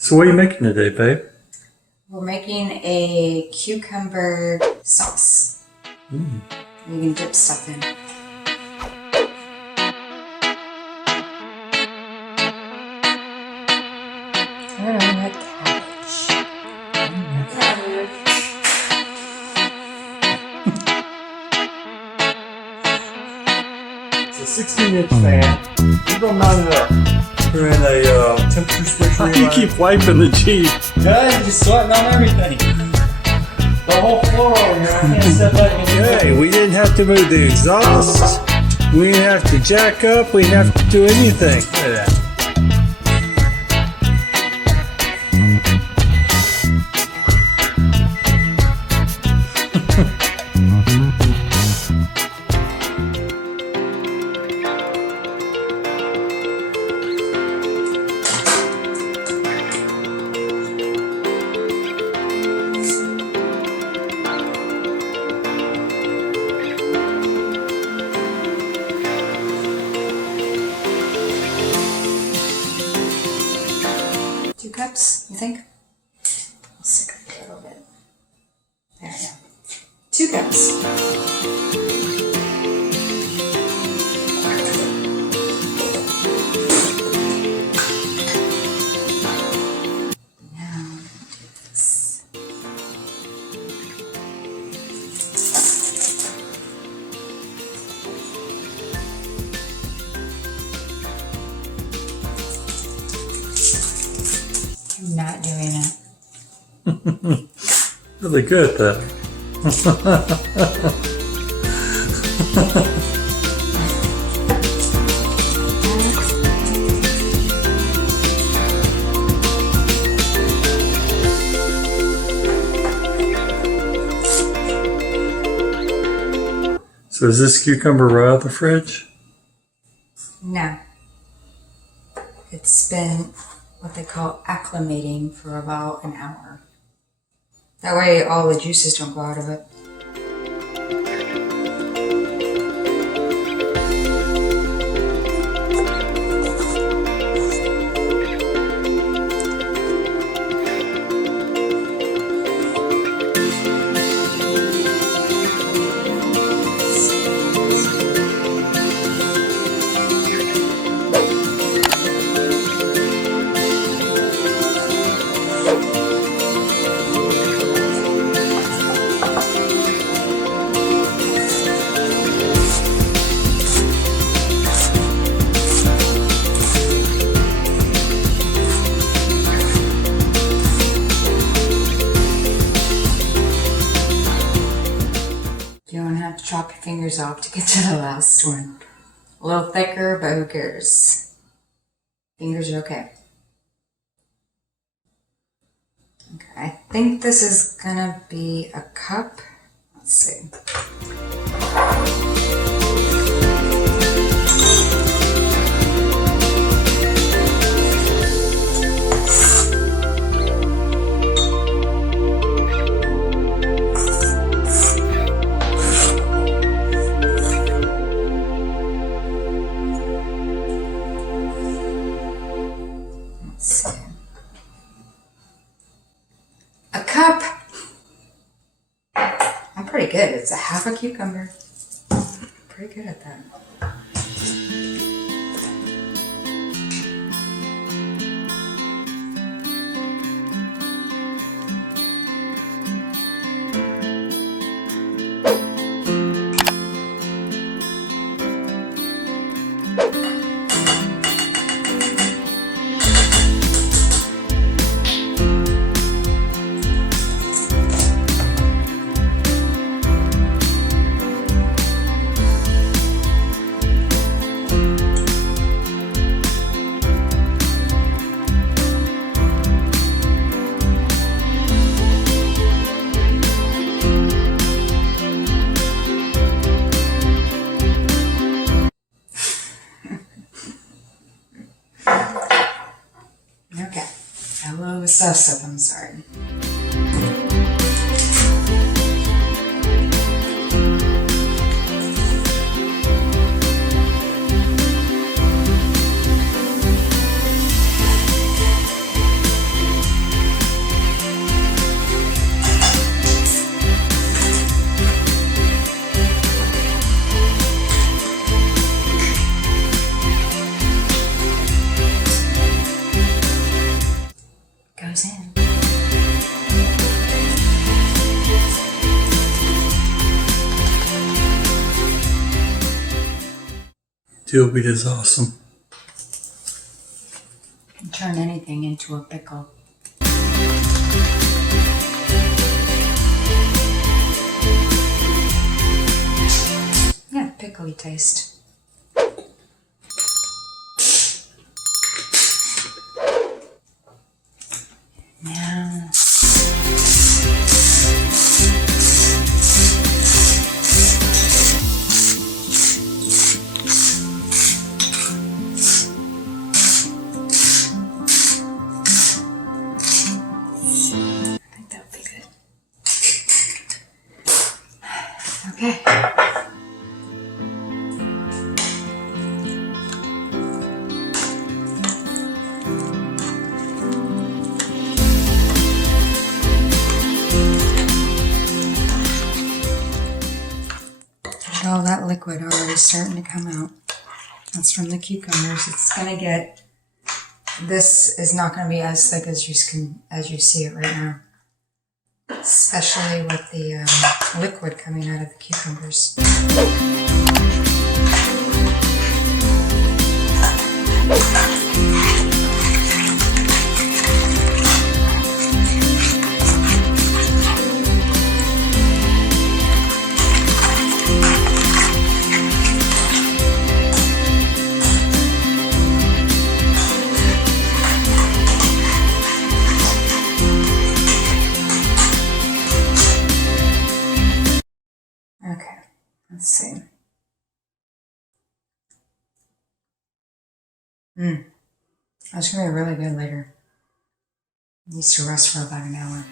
So what are you making today, babe? We're making a cucumber sauce. You can dip stuff in. I don't like cabbage. It's a 16-inch fan. We're gonna mount it up. We're in a temperature switch relay. You keep wiping the Jeep. Yeah, you're just sweating on everything. The whole floor over here, I can't step back and Hey, we didn't have to move the exhaust. We didn't have to jack up. We didn't have to do anything. Look at that. Cups, you think? I'll stick up a little bit. There we go. 2 cups. Now, this. I'm not doing it. Really good at that. So is this cucumber right out of the fridge? No. It's been what they call acclimating for about an hour. That way all the juices don't go out of it. You don't have to chop your fingers off to get to the last one. A little thicker, but who cares? Fingers are okay. Okay, I think this is gonna be a cup. Let's see. A cup. I'm pretty good. It's a half a cucumber. Pretty good at that. Okay. A little stuff, I'm sorry. Dill weed is awesome. You can turn anything into a pickle. Yeah, pickly taste. Now, I think that'll be good. Okay. Oh, that liquid already starting to come out. That's from the cucumbers. It's gonna get. This is not gonna be as thick as you see it right now, especially with the liquid coming out of the cucumbers. Okay, let's see. That's gonna be really good later. It needs to rest for about an hour.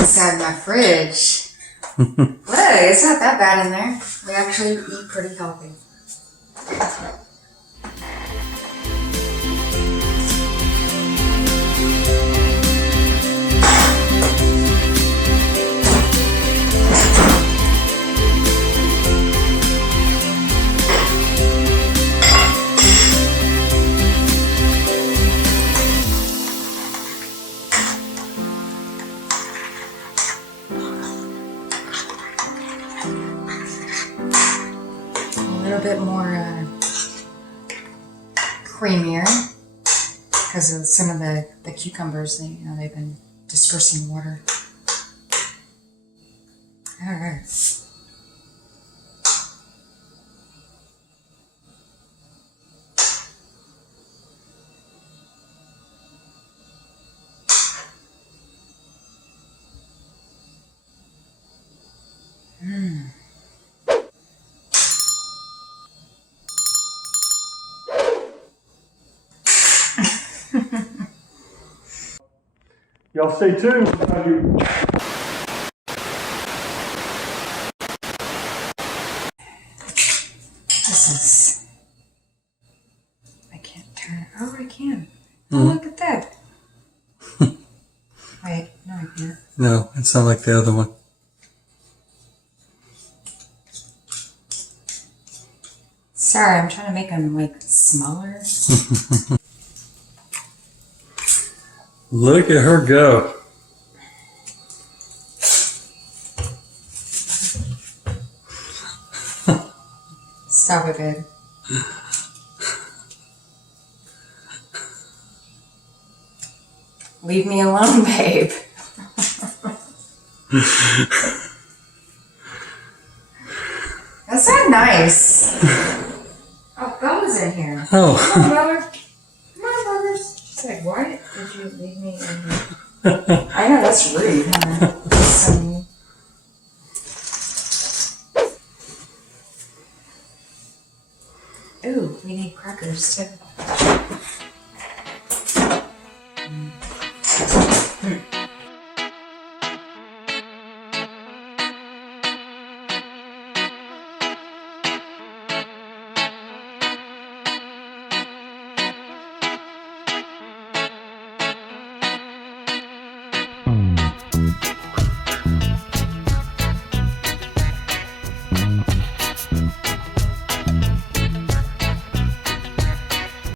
Inside my fridge. Look, it's not that bad in there. We actually eat pretty healthy. A little bit more creamier because of some of the cucumbers. They've been dispersing water. All right. Y'all stay tuned. This is. I can't turn it. Oh, I can. Oh, look at that. Wait, no, I can't. No, it's not like the other one. Sorry, I'm trying to make them like smaller. Look at her go. Stop it, babe. Leave me alone, babe. That's not nice. Oh, Bella's in here. Oh. Come on, Bella. Come on, Bella. She's like, why did you leave me in here? I know, that's rude, huh? So mean. Ooh, we need crackers too.